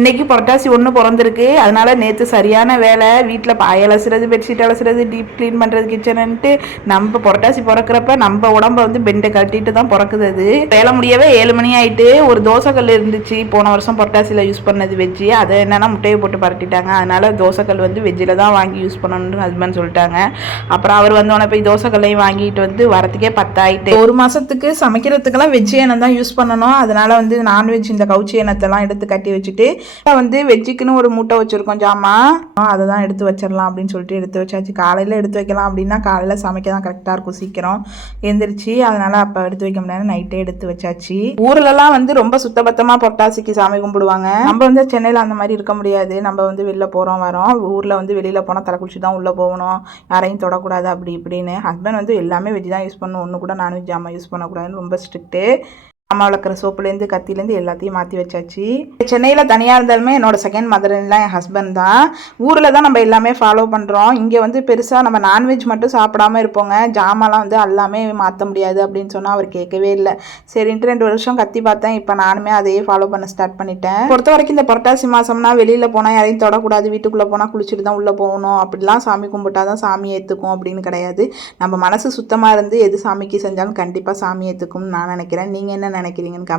இன்னைக்கு புரட்டாசி 1 பிறந்திருக்கு. அதனால நேற்று சரியான வேலை. வீட்டில் பாய் அலசுறது, பெட்ஷீட் அலசுறது, டீப் க்ளீன் பண்ணுறது கிச்சனுன்ட்டு. நம்ம புரட்டாசி பிறக்கிறப்ப நம்ம உடம்ப வந்து பெண்டை கட்டிட்டு தான் பிறக்குது. அது வேலை முடியவே 7 மணி ஆயிட்டு. ஒரு தோசைக்கல் இருந்துச்சு போன வருஷம் புரட்டாசியில் யூஸ் பண்ணது வெஜ்ஜி. அதை என்னன்னா முட்டையை போட்டு பரட்டிட்டாங்க. அதனால தோசைக்கல் வந்து வெஜ்ஜில் தான் வாங்கி யூஸ் பண்ணணும்னு ஹஸ்பண்ட் சொல்லிட்டாங்க. அப்புறம் அவர் வந்தோடனே போய் தோசைக்கல்லையும் வாங்கிட்டு வந்து வரத்துக்கே 10 ஆயிட்டு. ஒரு மாதத்துக்கு சமைக்கிறதுக்கெல்லாம் வெஜ்ஜி எண்ணெய் தான் யூஸ் பண்ணணும். அதனால வந்து நான்வெஜ் இந்த கவுச்சி எண்ணெய்த்தெல்லாம் எடுத்து கட்டி வச்சுட்டு வந்து வெஜ்ஜுக்குன்னு ஒரு மூட்டை வச்சுருக்கோம் ஜாமா. அதை தான் எடுத்து வச்சிடலாம் அப்படின்னு சொல்லிட்டு எடுத்து வச்சாச்சு. காலையில் எடுத்து வைக்கலாம் அப்படின்னா காலையில் சமைக்க தான் கரெக்டாக இருக்கும், சீக்கிரம் எந்திரிச்சு. அதனால அப்போ எடுத்து வைக்க முடியாது, நைட்டே எடுத்து வச்சாச்சு. ஊர்லலாம் வந்து ரொம்ப சுத்தபத்தமாக புரட்டாசிக்கு சாமி கும்பிடுவாங்க. நம்ம வந்து சென்னையில் அந்த மாதிரி இருக்க முடியாது. நம்ம வந்து வெளில போகிறோம் வரோம். ஊரில் வந்து வெளியில் போனால் தலை குளிச்சு தான் உள்ளே போகணும், யாரையும் தொடக்கூடாது அப்படி இப்படின்னு. ஹஸ்பண்ட் வந்து எல்லாமே வெஜ் தான் யூஸ் பண்ணணும், ஒன்று கூட நான்வெஜ் ஜாமான் யூஸ் பண்ணக்கூடாதுன்னு ரொம்ப ஸ்ட்ரிக்ட்டு. அம்மா வளர்க்குற சோப்புலேருந்து கத்திலேருந்து எல்லாத்தையும் மாற்றி வச்சாச்சு. சென்னையில் தனியாக இருந்தாலுமே என்னோட செகண்ட் மதர்லாம் என் ஹஸ்பண்ட் தான். ஊரில் தான் நம்ம எல்லாமே ஃபாலோ பண்ணுறோம். இங்கே வந்து பெருசாக நம்ம நான்வெஜ் மட்டும் சாப்பிடாமல் இருப்போங்க. ஜாமான்லாம் வந்து எல்லாமே மாற்ற முடியாது அப்படின்னு சொன்னால் அவர் கேட்கவே இல்லை. சரின்ட்டு 2 வருஷம் கத்தி பார்த்தேன். இப்போ நானுமே அதையே ஃபாலோ பண்ண ஸ்டார்ட் பண்ணிட்டேன். பொறுத்த வரைக்கும் இந்த புரட்டாசி மாதம்னா வெளியில் போனால் யாரையும் தொடக்கூடாது, வீட்டுக்குள்ளே போனால் குளிச்சுட்டு தான் உள்ளே போகணும், அப்படிலாம் சாமி கும்பிட்டா தான் சாமி ஏற்றுக்கும் அப்படின்னு கிடையாது. நம்ம மனசு சுத்தமாக இருந்து எது சாமிக்கு செஞ்சாலும் கண்டிப்பாக சாமி ஏற்றுக்கும்னு நான் நினைக்கிறேன். நீங்கள் என்ன நினைக்கிறீங்கன்னு